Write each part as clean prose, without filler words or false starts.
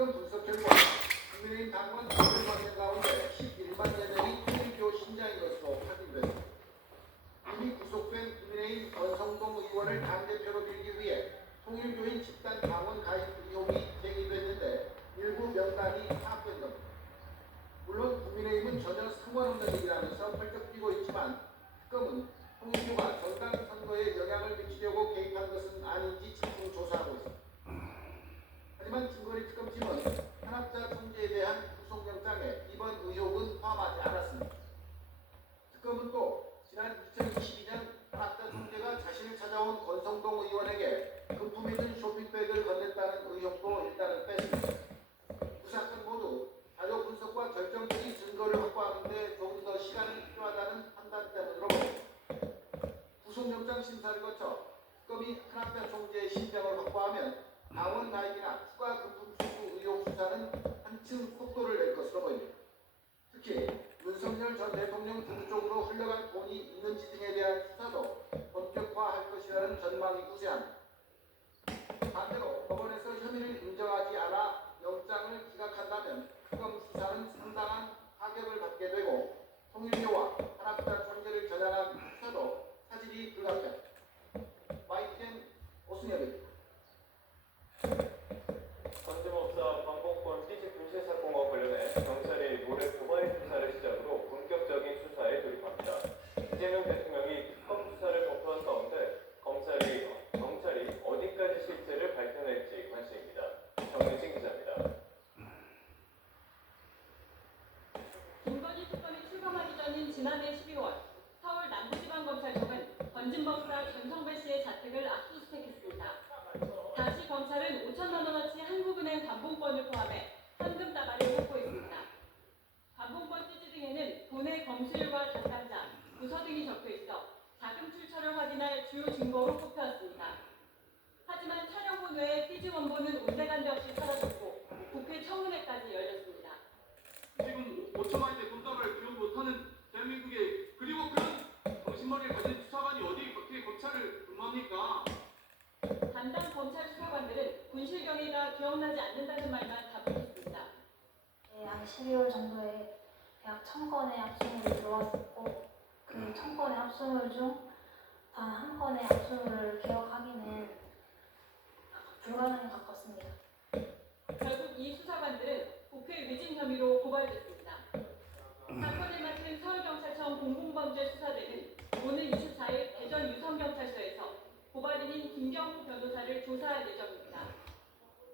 특검 분석 결과 국민의힘 당원 200만 명 가운데 11만 여명이 통일교 신자인 것으로 확인됐습니다. 이미 구속된 국민의힘 권성동 의원을 당대표로 밀기 위해 통일교인 집단 당원 가입 의혹이 제기됐는데 일부 명단이 파악된 겁니다. 물론 국민의힘은 전혀 상관없는 얘기라면서 펄쩍 뛰고 있지만 특검은 통일교가 정당 선거에 영향을 미치려고 개입한 것은 아닌지 집중 조사하고 있습니다. 하지만 김건희 특검팀은 탄압자 총재에 대한 구속영장에 이번 의혹은 포함하지 않았습니다. 특검은 또 지난 2022년 탄압자 총재가 자신을 찾아온 권성동 의원에게 금품이 든 쇼핑백을 건넸다는 의혹도 일단은 뺐습니다. 두 사건 모두 자료 분석과 결정적인 증거를 확보하는 데 조금 더 시간이 필요하다는 판단 때문으로 보입니다. 구속영장 심사를 거쳐 특검이 탄압자 총재의 신병을 확보하면 당원 가입이나 추가 금품 수수 의혹 수사는 한층 속도를 낼 것으로 보입니다. 특히 윤석열 전 대통령 등 쪽으로 흘러간 돈이 있는지 등에 대한 수사도 본격화할 것이라는 전망이 우세합니다. 반대로 법원에서 혐의를 인정하지 않아 영장을 기각한다면 특검 수사는 상당한 타격을 받게 되고 통일교와 탄압자 총재를 겨냥한 수사도 사실이 불가피합니다. YTN 오승엽입니다. 건진법사 반복권 띠지 분실 사건과 관련해 경찰이 모레 도발 수사를 시작으로 본격적인 수사에 돌입합니다. 이재명 대통령이 특검 수사를 검토한 가운데 경찰이 어디까지 실체를 밝혀낼지 관심입니다. 정윤진 기자입니다. 김건희 특검이 출범하기 전인 지난해 12월 서울 남부지방검찰청은 건진법사 전성배 씨의 자택을 압수수색했습니다. 당시 검찰은 5천만 원어치 한국은행 관봉권을 포함해 현금 다발을 확보했습니다. 관봉권 띠지 등에는 돈의 검수일과 담당자, 부서 등이 적혀있어 자금 출처를 확인할 주요 증거로 꼽혀왔습니다. 하지만 촬영본 외에 띠지 원본은 온데간데 없이 사라졌고 국회 청문회까지 열렸습니다. 지금 5천만 원대 돈다발을 기억 못하는 대한민국에 그리고 그런 정신머리를 가진 수사관이 어떻게 검찰을 근무합니까? 담당 검찰 수사관들은 군실경위가 기억나지 않는다는 말만 답변했습니다. 한 12월 정도에 대학 1000건의 압수물이 들어왔었고 그 1000건의 압수물 중 단 한 건의 압수물을 기억하기는 불가능에 가깝습니다. 결국 이 수사관들은 국회 위증 혐의로 고발됐습니다. 사건을 맡은 서울경찰청 공공범죄수사대는 오늘 24일 대전 유성경찰서에서 고발인인 김경호 변호사를 조사할 예정입니다.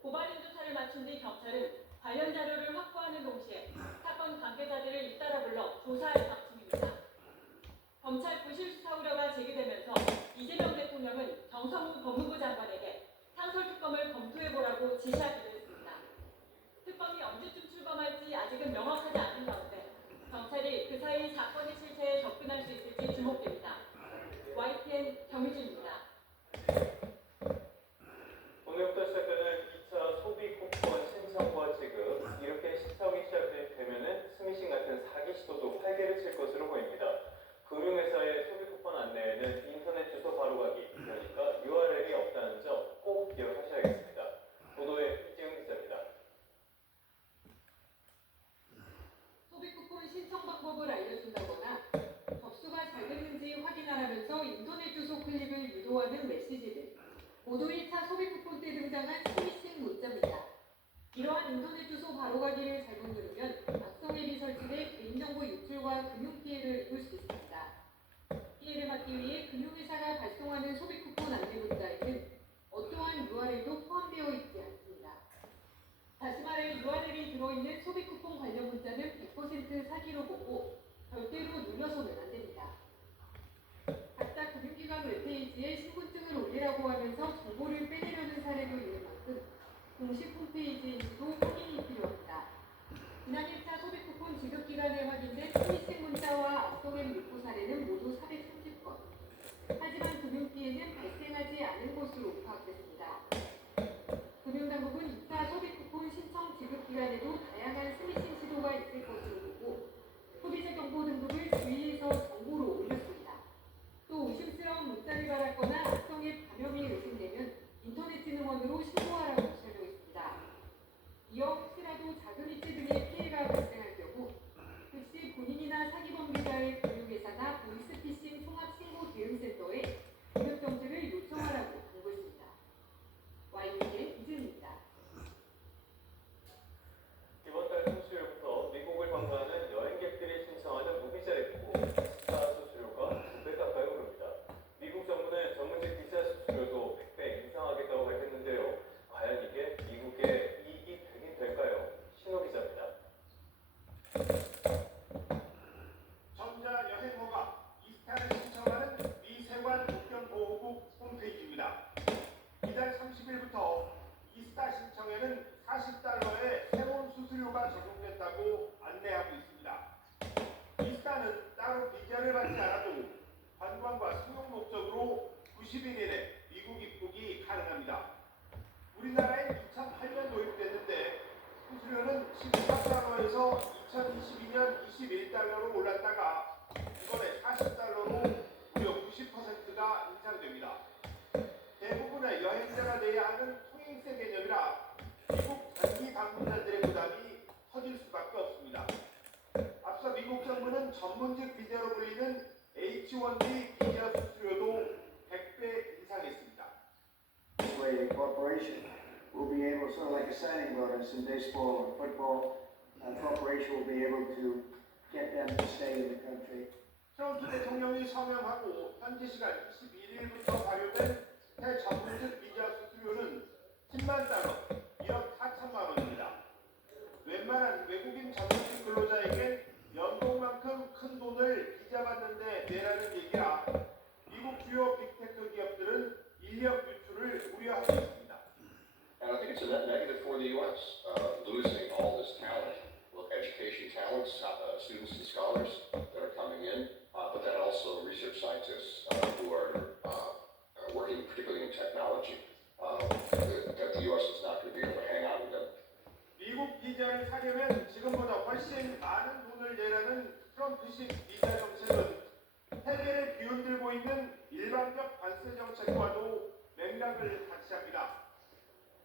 고발인 조사를 마친 뒤 경찰은 관련 자료를 확보하는 동시에 사건 관계자들을 잇따라 불러 조사할 방침입니다. 검찰 부실 수사 우려가 제기되면서 이재명 대통령은 정성우 법무부 장관에게 상설특검을 검토해보라고 지시하기도 했습니다. 특검이 언제쯤 출범할지 아직은 명확하지 않은 가운데 경찰이 그 사이 사건의 실체에 접근할 수 있을지 주목됩니다. YTN 정유진입니다. 오늘부터 시작되는 2차 소비 쿠폰 신청과 지급, 이렇게 신청이 시작되면 스미싱 같은 사기 시도도 활개를 칠 것으로 보입니다. 금융회사의 소비 쿠폰 안내에는 인터넷 주소 바로가기, 그러니까 URL이 없다는 점 꼭 기억하셔야겠습니다. 보도에 이지영 기자입니다. 소비 쿠폰 신청 방법을 알려준다거나 접수가 잘 됐는지 확인하라면서 인터넷 주소 클릭을 유도하는 메시지들. 모두 1차 소비 쿠폰 때 등장한 스미싱 문자입니다. 이러한 인터넷 주소 바로가기를 잘못 누르면 악성 앱이 설치돼 개인정보 유출과 금융 피해를 입을 수 있습니다. 피해를 막기 위해 금융회사가 발송하는 소비 쿠폰 안내 문자에는 어떠한 URL도 포함되어 있지 않습니다. 다시 말해 URL이 들어있는 소비 쿠폰 관련 문자는 100% 사기로 보고 절대로 눌러서는 안 됩니다. 각자 금융기관 웹페이지에 신분증을 올리라고 하면서 정보를 빼내려는 사례도 있는 만큼 공식 홈페이지인지도 확인이 필요합니다. 지난 1차 소비 쿠폰 지급 기간에 확인된 스미싱 문자와 악성앱 유포 사례는 모두 430건. 하지만 금융 피해는 발생하지 않은 것으로 파악됐습니다. 금융당국은 2차 소비 쿠폰 신청 지급 기간에도 다양한 스미싱 시도가 있을 것으로 보고 소비자 정보 등급을 주의해서 정보로 올렸습니다. 또 의심스러운 문자를 받았거나 악성앱 감염이 의심되면 인터넷진흥원으로 신고하라고 설명했습니다. 이어 90일 내내 미국 입국이 가능합니다. 우리나라에 2008년 도입됐는데 수수료는 14달러에서 2022년 21달러로 올랐다가 이번에 40달러로 무려 90%가 인상됩니다. 대부분의 여행자가 내야 하는 통행세 개념이라 미국 장기 방문자들의 부담이 커질 수밖에 없습니다. 앞서 미국 정부는 전문직 비자로 불리는 H-1B 비자 수수료도 100배 인상했습니다. This way, a corporation will be able, sort of like a signing bonus in baseball or football, a corporation will be able to get them to stay in the country. 트럼프 대통령이 서명하고 현지 시간 21일부터 발효된 새 전문직 비자 수수료는 10만 달러, 1억 4천만 원입니다. 웬만한 외국인 전문직 근로자에게 연봉만큼 큰 돈을 비자 받는데 내라는 얘기라 미국 주요 빅테크 기업들은 인력 유출을 우려하고 있습니다. And I think it's a net negative for the U.S. Losing all this talent, education talents, students and scholars that are coming in, but then also research scientists who are working particularly in technology. That the U.S. is not going to be able to hang out with them. 미국 비자를 사려면 지금보다 훨씬 많은 돈을 내라는 트럼프식 비자 정책은 세계를 뒤흔들고 있는 일반적 관세 정책과도 맥락을 같이 합니다.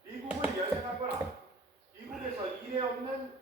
미국을 여행하거나 미국에서 일해 없는